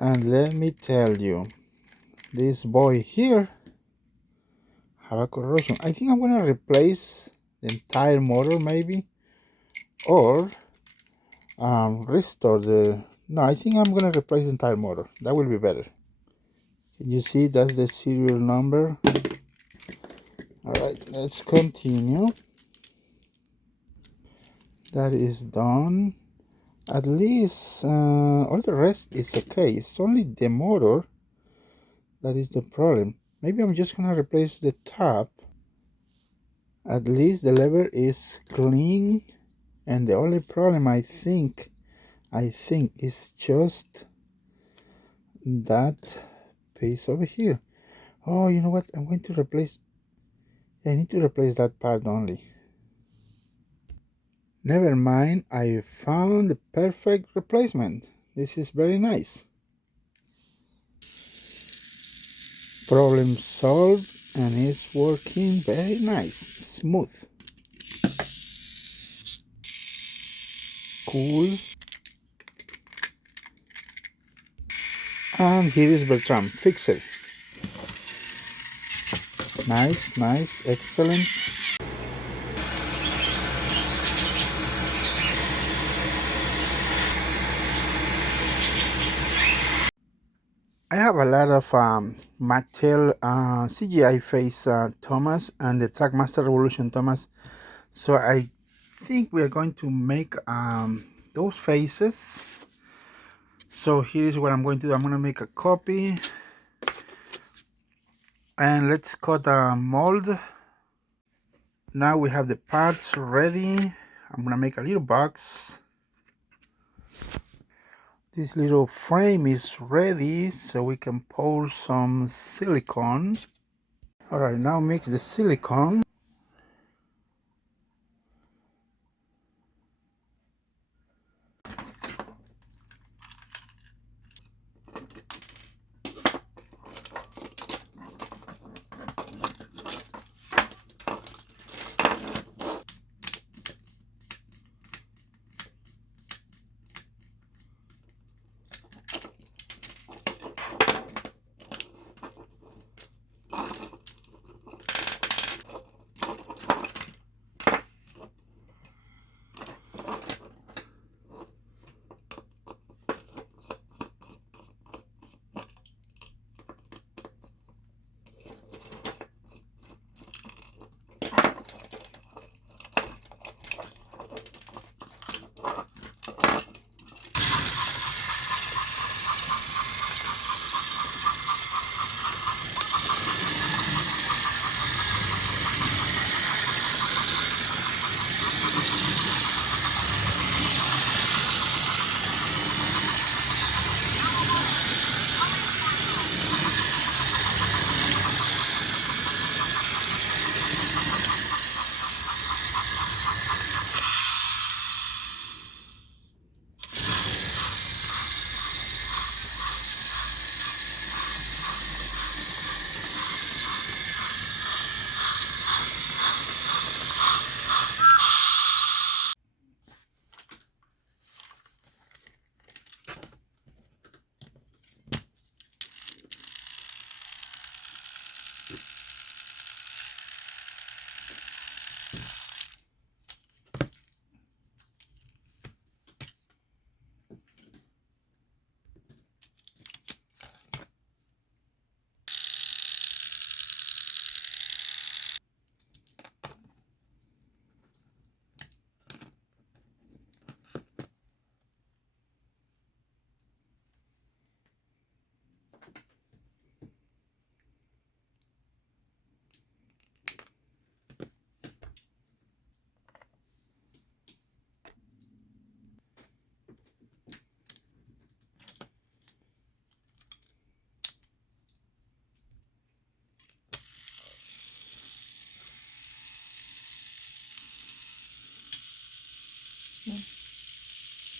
And let me tell you, this boy here have a corrosion. I think I'm gonna replace the entire motor maybe, or restore the, no, I think I'm gonna replace the entire motor. That will be better. Can you see that's the serial number? All right, let's continue. That is done. At least all the rest is okay. It's only the motor that is the problem. Maybe I'm just gonna replace the top. At least the lever is clean, and the only problem I think is just that piece over here. Oh, you know what? I'm going to replace. I need to replace that part only. Never mind, I found the perfect replacement. This is very nice. Problem solved, and it's working very nice, smooth, cool. And here is Bertram, fixer. Nice, nice, excellent. I have a lot of Mattel CGI face Thomas and the Trackmaster Revolution Thomas, so I think we are going to make those faces. So here is what I'm going to do. I'm going to make a copy, and let's cut a mold. Now we have the parts ready. I'm going to make a little box. This little frame is ready, so we can pour some silicone. All right, now mix the silicone.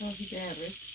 Harvey.